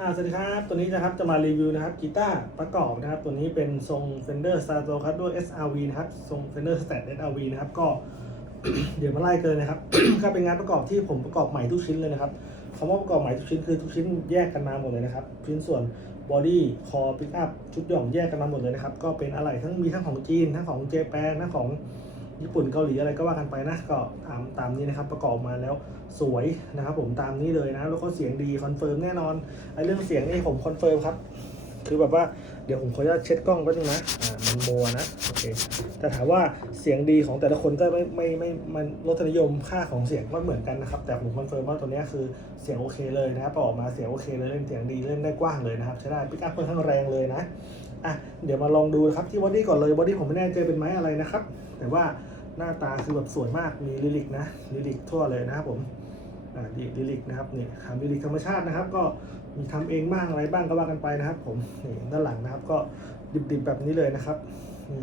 อ่าสวัสดีครับ ตัวนี้นะครับจะมารีวิวนะครับกีตาร์ประกอบนะครับ ตัวนี้เป็นทรง Fender Stratocaster SRV นะครับ ทรง Fender Strat SRV นะครับ ก็ เดี๋ยวมาไล่กันเลยนะครับ ก็เป็นงานประกอบที่ผมประกอบใหม่ทุกชิ้นเลยนะครับคำว่าประกอบใหม่ทุกชิ้นคือทุกชิ้นแยกกันมาหมดเลยนะครับชิ้นส่วนบอดี้คอปิกอัพชุดหย่องแยกกันมาหมดเลยนะครับ ก็เป็นอะไรทั้งมีทั้งของจีนทั้งของเจแปนทั้งของ ญี่ปุ่นเกาหลีอะไรก็ว่ากันไปนะก็ตามตามนี้นะครับประกอบมาแล้วสวยนะครับ ผมตามนี้เลยนะแล้วก็เสียงดีคอนเฟิร์มแน่นอนไอ้เรื่องเสียงนี่ผมคอนเฟิร์มครับคือแบบว่าเดี๋ยวผมขออนุญาตเช็ดกล้องแป๊บนึงนะอ่ามันมัวนะโอเคแต่ถามว่าเสียงดีของแต่ละคนก็ไม่ไม่ไม่มันรสนิยมค่าของเสียงก็เหมือนกันนะครับ แต่ผมคอนเฟิร์มว่าตัวนี้คือเสียงโอเคเลยนะครับออกมาเสียงโอเคเลยเล่นเสียงดีเล่นได้กว้างเลยนะครับใช้ได้ปิกอัพค่อนข้างแรงเลยนะอะเดี๋ยวมาลองดูนะครับที่บอดี้ก่อนเลยบอดี้ผมไม่แน่ใจเป็นไม้อะไรนะครับ แต่ว่า หน้าตาคือแบบสวยมากมีลิลิกนะลิลิกทั่วเลยนะครับผมอ่าลิลิกนะครับนี่ทำลิลิกธรรมชาตินะครับ ก็มีทำเองบ้างอะไรบ้างก็ว่ากันไปนะครับ ผมนี่ด้านหลังนะครับ ก็ดิบๆแบบนี้เลยนะครับนี่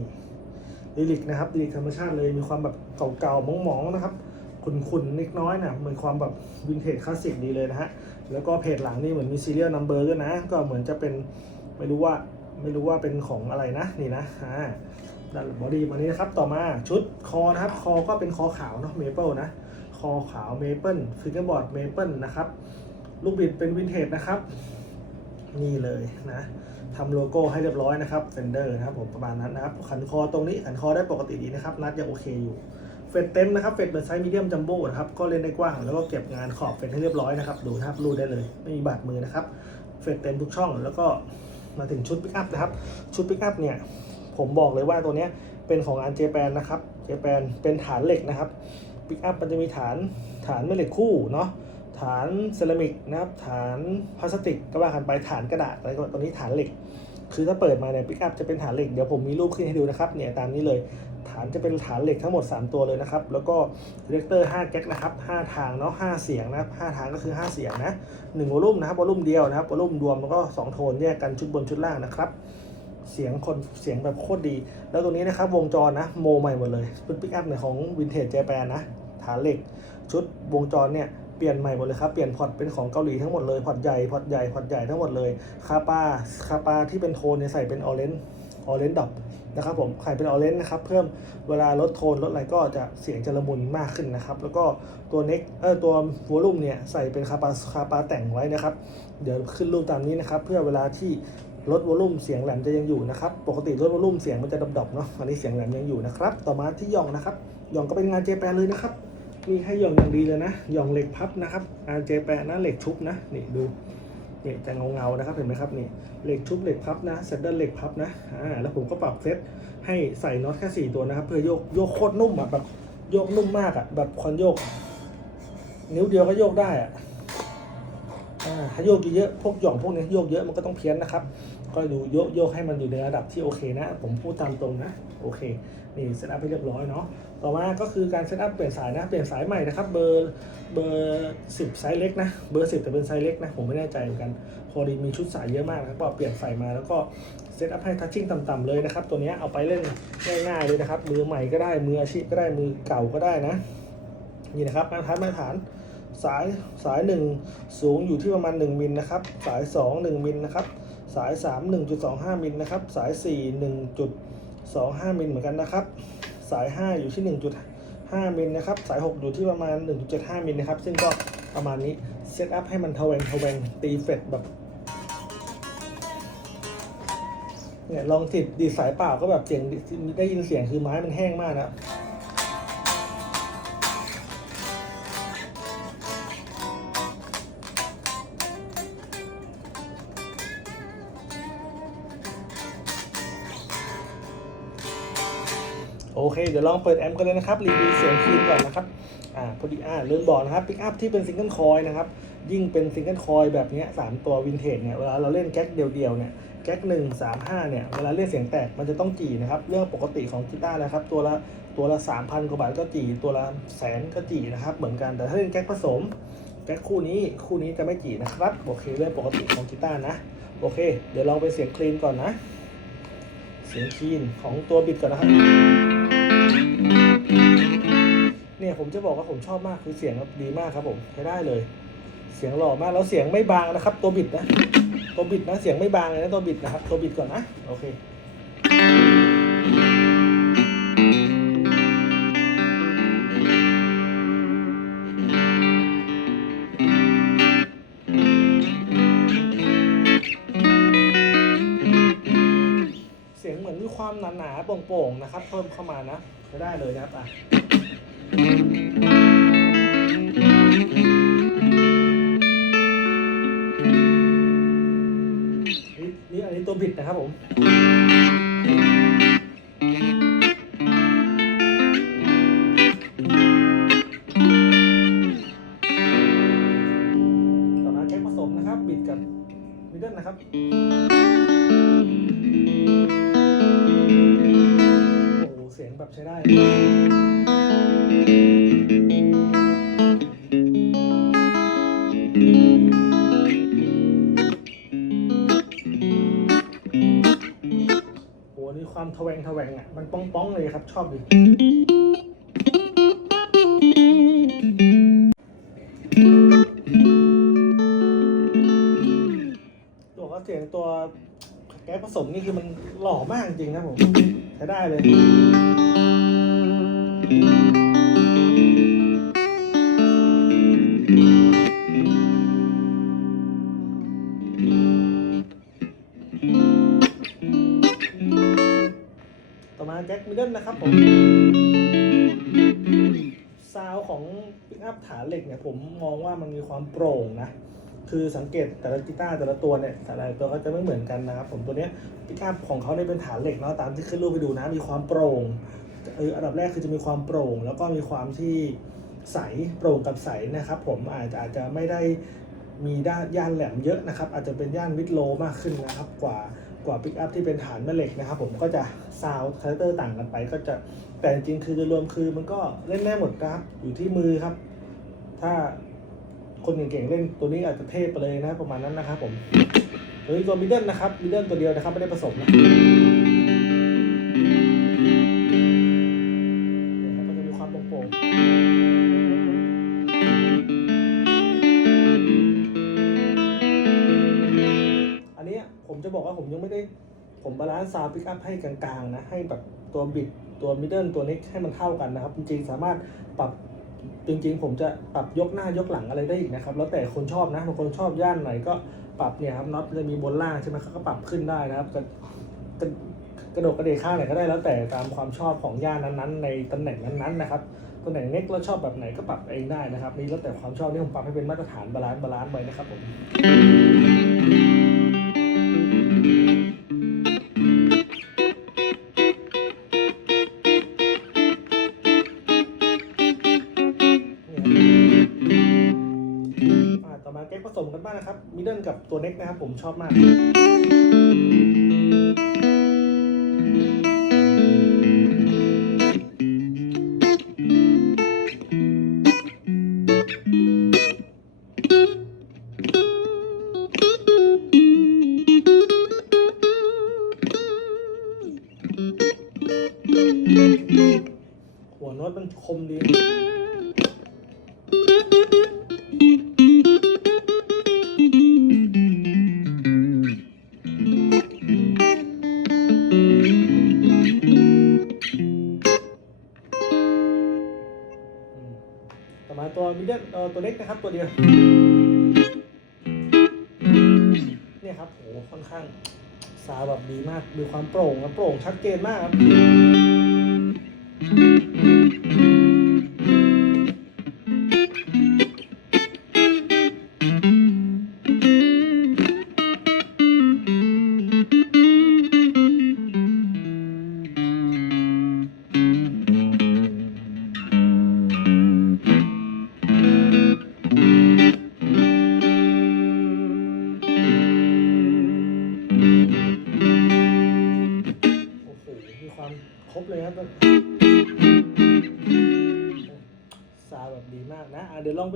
ลิลิกนะครับลิลิกธรรมชาติเลยมีความแบบเก่าๆมองๆนะครับขุ่นๆนิดน้อยนะเหมือนความแบบวินเทจคลาสสิกดีเลยนะฮะแล้วก็เพจหลังนี่เหมือนมีซีเรียลนัมเบอร์ด้วยนะ ก็เหมือนจะเป็นไม่รู้ว่าไม่รู้ว่าเป็นของอะไรนะนี่นะอ่า ด้านบอดี้มานี้นะครับ ต่อมาชุดคอนะครับ คอก็เป็นคอขาวเนาะเมเปิลนะ คอขาวเมเปิลฟิกเกอร์บอร์ดเมเปิลนะครับ ลูกบิดเป็นวินเทจนะครับ นี่เลยนะทำโลโก้ให้เรียบร้อยนะครับเฟนเดอร์นะครับผมประมาณนั้นนะครับ ขันคอตรงนี้ขันคอได้ปกติดีนะครับ นัดยังโอเคอยู่ เฟดเต็มนะครับเฟดเป็นไซส์มีเดียมจัมโบ้นะครับ ก็เล่นได้กว้างแล้วก็เก็บงานขอบเฟดให้เรียบร้อยนะครับ ดูนะครับรูดได้เลย ไม่มีบาดมือนะครับ เฟดเต็มทุกช่องแล้วก็มาถึงชุดปิกอัพนะครับ ชุดปิกอัพเนี่ย ผมบอกเลยว่าตัวนี้เป็นของงานเจแปนนะครับเจแปนเป็นฐานเหล็กนะครับปิกอัพมันจะมีฐานฐานแม่เหล็กคู่เนาะฐานเซรามิกนะครับฐานพลาสติกก็ว่ากันไปฐานกระดาษอะไรก็ตัวนี้ฐานเหล็ก คือถ้าเปิดมาเนี่ยปิกอัพจะเป็นฐานเหล็กเดี๋ยวผมมีรูปขึ้นให้ดูนะครับเนี่ยตามนี้เลย ฐานจะเป็นฐานเหล็กทั้งหมด 3 ตัวเลยนะครับ แล้วก็เรคเตอร์5แก๊กนะครับ5ทางเนาะ5เสียงนะครับ5ทางก็คือ 5 เสียงนะ1วอลลุ่มนะครับวอลลุ่มเดียวนะครับวอลลุ่มรวมแล้วก็ 2 โทนแยกกันชุดบนชุดล่างนะครับ เสียงคนเสียงแบบโคตรดี แล้วตัวนี้นะครับวงจรนะโมใหม่หมดเลยเป็นปิกอัพเนี่ยของวินเทจเจแปนนะฐานเหล็ก ชุดวงจรเนี่ยเปลี่ยนใหม่หมดเลยครับ เปลี่ยนพอร์ตเป็นของเกาหลีทั้งหมดเลย พอร์ตใหญ่ พอร์ตใหญ่ พอร์ตใหญ่ทั้งหมดเลย คาปาคาปาที่เป็นโทนเนี่ยใส่เป็นออเรนจ์ออเรนจ์ดอนะครับผมใส่เป็นออเรนจ์นะครับ เพิ่มเวลาลดโทนลดอะไรก็จะเสียงจะละมุนมากขึ้นนะครับ แล้วก็ตัวเน็กเออตัววอลลุ่มเนี่ยใส่เป็นคาปาคาปาแต่งไว้นะครับ เดี๋ยวขึ้นรูปตามนี้นะครับ เพื่อเวลาที่ ลดวอลลุ่มเสียงแหลมจะยังอยู่นะครับ ปกติลดวอลลุ่มเสียงมันจะดับๆเนาะอันนี้เสียงแหลมยังอยู่นะครับ ต่อมาที่หย่องนะครับหย่องก็เป็นงานเจแปนเลยนะครับมีให้หย่องอย่างดีเลยนะหย่องเหล็กพับนะครับอาเจแปนนะเหล็กชุบนะนี่ดูนี่จะเงาเงาๆนะครับเห็นไหมครับนี่เหล็กชุบเหล็กพับนะเซตเดอร์เหล็กพับนะอ่าแล้วผมก็ปรับเซตให้ใส่น็อตแค่สี่ตัวนะครับ เพื่อโยกโยกโคตรนุ่มอะแบบโยกนุ่มมากอะแบบคอนโยก นิ้วเดียวก็โยกได้อะอ่าถ้าโยกเยอะพวกหย่องพวกนี้โยกเยอะมันก็ต้องเพี้ยนนะครับ ก็ดูโยกโยกให้มันอยู่ในระดับที่โอเคนะ ผมพูดตามตรงนะ โอเค นี่เซตอัพให้เรียบร้อยเนาะ ต่อมาก็คือการเซตอัพเปลี่ยนสายนะ เปลี่ยนสายใหม่นะครับ เบอร์ เบอร์สิบไซส์เล็กนะ เบอร์สิบแต่เป็นไซส์เล็กนะ ผมไม่แน่ใจเหมือนกัน พอดีมีชุดสายเยอะมากนะครับ ก็เปลี่ยนสายมาแล้วก็เซตอัพให้ทัชชิ่งต่ำๆเลยนะครับ ตัวนี้เอาไปเล่นง่ายๆเลยนะครับ มือใหม่ก็ได้ มืออาชีพก็ได้ มือเก่าก็ได้นะ นี่นะครับมาตรฐานมาตรฐานสายสาย 1 สูงอยู่ที่ประมาณ 1มิลนะครับ สาย 2 1มิลนะครับ สาย 3 1.25 มิลนะครับ สาย 4 1.25 มิลเหมือนกันนะครับ สาย 5 อยู่ที่ 1.5 มิลนะครับ สาย 6 อยู่ที่ประมาณ 1.75 มิลนะครับ ซึ่งก็ประมาณนี้เซตอัพให้มันทะแวงทะแวงตีเฟดแบบเนี่ยลองติดดีสายเปล่าก็แบบเสียงได้ยินเสียงคือไม้มันแห้งมากนะ เคเดี๋ยวลองเปิดแอมป์กันเลยนะครับรีวิวเสียงคลีนก่อนนะครับอ่าพอดีอ่าลืมบอกนะครับปิกอัพที่เป็นซิงเกิลคอยนะครับยิ่งเป็นซิงเกิลคอยแบบนี้สามตัววินเทจเนี่ยเวลาเราเล่นแก๊กเดียวๆเนี่ยแก๊กหนึ่งสามห้าเนี่ยเวลาเล่นเสียงแตกมันจะต้องจีนะครับเรื่องปกติของกีตาร์นะครับตัวละตัวละสามพันกว่าบาทก็จีตัวละแสนก็จีนะครับเหมือนกันแต่ถ้าเล่นแก๊กผสมแก๊กคู่นี้คู่นี้จะไม่จีนะครับโอเคเรื่องปกติของกีตาร์นะโอเค เดี๋ยวลองไปเสียงคลีนก่อนนะ เสียงคลีนของตัวบิดก่อนนะครับ เนี่ยผมจะบอกว่าผมชอบมากคือเสียงดีมากครับผมใช้ได้เลย เสียงหล่อมากแล้วเสียงไม่บางนะครับ ตัวบิดนะตัวบิดนะเสียงไม่บางเลยนะตัวบิดนะครับตัวบิดก่อนนะโอเคเสียงเหมือนมีความหนาๆโป่งๆนะครับ เพิ่มเข้ามานะใช้ได้เลยนะครับอะ นี่อันนี้ตัวบิดนะครับผมต่อมาแก๊กผสมนะครับ บิดกับมิดเดิลนะครับโอ้โหเสียงแบบใช้ได้ โหนี่ความทะแวงทะแวงอะ มันป้องป้องเลยครับชอบดิตัวก็เสียงตัวแก๊สผสมนี่คือมันหล่อมากจริงนะผม ใช้ได้เลย ผมซาวของปิกอัพฐานเหล็กเนี่ยผมมองว่ามันมีความโปร่งนะ คือสังเกตแต่ละกีตาร์แต่ละตัวเนี่ยแต่ละตัวก็จะไม่เหมือนกันนะครับผมตัวเนี้ยปิกอัพของเขาเนี่ยเป็นฐานเหล็กเนาะตามที่ขึ้นรูปไปดูนะมีความโปร่งเอออันดับแรกคือจะมีความโปร่ง แล้วก็มีความที่ใสโปร่งกับใสนะครับ ผมอาจจะอาจจะไม่ได้มีด้านย่านแหลมเยอะนะครับ อาจจะเป็นย่านมิดโลมากขึ้นนะครับกว่า กว่าปิกอัพที่เป็นฐานแม่เหล็กนะครับผมก็จะซาวคาแรคเตอร์ต่างกันไป ก็จะแต่จริงคือโดยรวมคือมันก็เล่นได้หมดครับอยู่ที่มือครับ ถ้าคนเก่งๆเล่นตัวนี้อาจจะเทพไปเลยนะประมาณนั้นนะครับผมตัวนี้ตัวมิดเดิลนะครับมิดเดิลตัวเดียวนะครับไม่ได้ผสมนะ บาลานซ์ซาวพิกอัพให้กลางๆนะให้แบบตัวบิดตัวมิดเดิลตัวนี้ให้มันเท่ากันนะครับ จริงๆ สามารถปรับจริงๆ ผมจะปรับยกหน้ายกหลังอะไรได้อีกนะครับ แล้วแต่คนชอบนะบางคนชอบย่านไหนก็ปรับเนี่ยครับน็อตจะมีบนล่างใช่ไหมเขาก็ปรับขึ้นได้นะครับจะจะกระโดดกระเดกข้างไหนก็ได้แล้วแต่ตามความชอบของย่านนั้นๆ ในตำแหน่งนั้นๆนะครับตำแหน่งเน็กเราชอบแบบไหนก็ปรับเองได้นะครับนี่แล้วแต่ความชอบนี่ผมปรับให้เป็นมาตรฐานบาลานซ์บาลานซ์ไปนะครับผม มิดเดิลกับตัวเน็กนะครับผมชอบมาก มิดเดิลตัวเล็กนะครับตัวเดียว เนี่ยครับโอ้ค่อนข้างซาวแบบดีมากมีความโปร่งและโปร่งชัดเจนมากครับ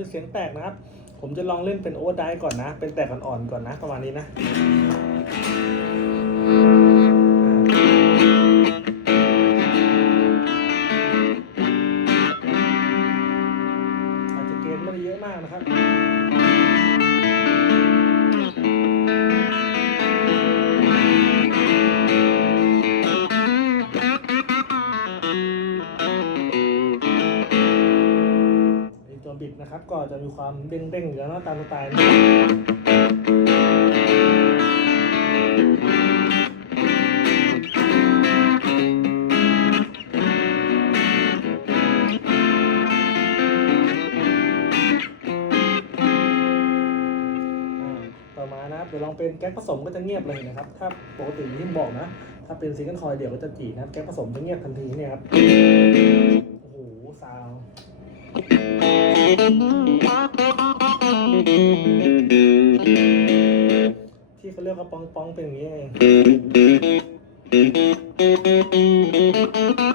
เสียงแตกนะครับ ผมจะลองเล่นเป็นโอเวอร์ไดก่อนนะ เป็นแตกอ่อนๆก่อนนะ ประมาณนี้นะ ความเด้งๆอยู่แล้วนะตามสไตล์นะอ่าต่อมานะเดี๋ยวลองเป็นแก๊สผสมก็จะเงียบเลยนะครับ ถ้าปกติที่ผมบอกนะ ถ้าเป็นซิงเกิลคอยเดี่ยวก็จะจีนะแก๊สผสมจะเงียบทันทีเนี่ยครับ โอ้โห ซาว ที่เขาเรียกว่าปองปองเป็นอย่างนี้เอง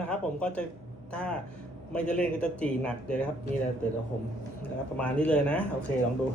นะครับ ผมก็จะถ้าไม่จะเล่นก็จะจีหนักเลยนะครับนี่แหละเดี๋ยวผมนะครับประมาณนี้เลยนะ โอเคลองดู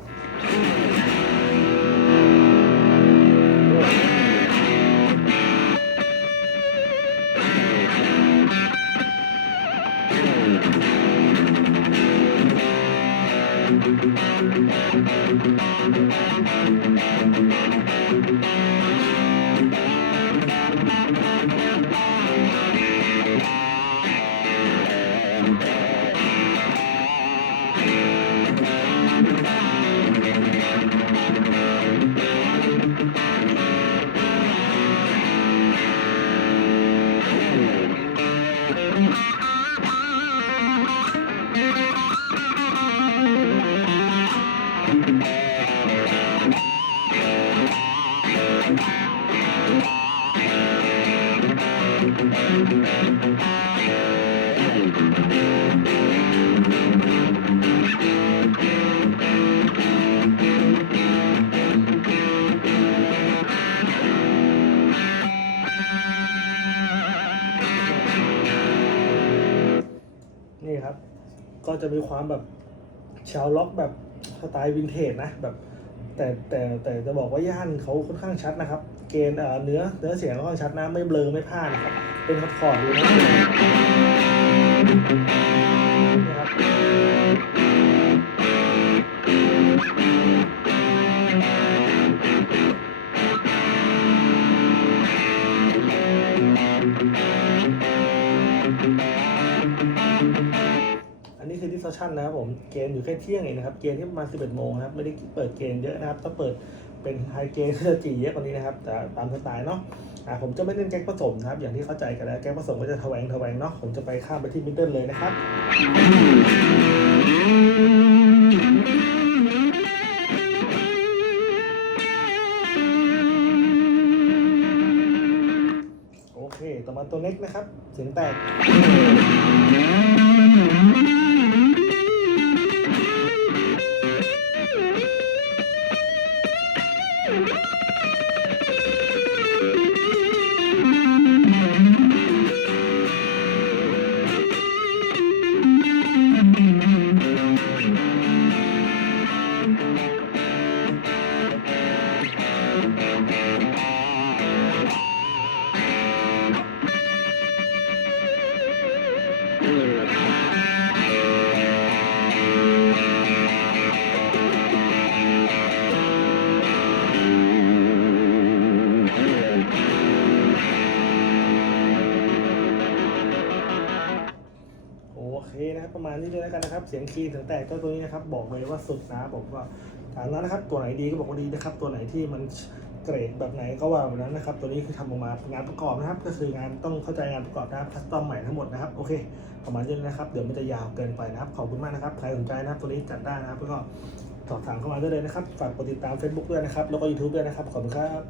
นี่ครับ ก็จะมีความแบบชาวล็อกแบบสไตล์วินเทจนะแบบแต่แต่แต่จะบอกว่าย่านเขาค่อนข้างชัดนะครับ เกณฑ์เนื้อเนื้อเสียงค่อนข้างชัดนะไม่เบลอไม่พลาดนะครับ เป็นคอร์ดดูนะครับอันนี้คือ distortion นะครับผม เกณฑ์อยู่แค่เที่ยงเองนะครับ เกณฑ์ที่ประมาณ 11 โมงนะครับ ไม่ได้เปิดเกณฑ์เยอะนะครับ ถ้าเปิด เป็นไฮเกณฑ์ก็จะจีเยอะกว่านี้นะครับ แต่ตามสไตล์เนาะอ่าผมจะไม่เล่นแก๊กผสมนะครับ อย่างที่เข้าใจกันแล้วแก๊กผสมก็จะทแวงทแวงเนาะผมจะไปข้ามไปที่มิดเดิลเลยนะครับโอเคต่อมาตัวเล็กนะครับ เสียงแตก ณนี้เลยแล้วกันนะครับ เสียงคีนถึงแตกเจ้าตัวนี้นะครับ บอกเลยว่าสุดนะผมก็ตามนั้นนะครับ ตัวไหนดีก็บอกว่าดีนะครับ ตัวไหนที่มันเกรดแบบไหนก็ว่าแบบนั้นนะครับ ตัวนี้คือทำออกมางานประกอบนะครับ ก็คืองานต้องเข้าใจงานประกอบนะครับคัสตอมใหม่ทั้งหมดนะครับ โอเค ประมาณนี้นะครับ เดี๋ยวมันจะยาวเกินไปนะครับ ขอบคุณมากนะครับ ใครสนใจนะครับ ตัวนี้จัดได้นะครับ แล้วก็สอบถามเข้ามาได้เลยนะครับ ฝากกดติดตาม Facebook ด้วยนะครับ แล้วก็ YouTube ด้วยนะครับ ขอบคุณครับ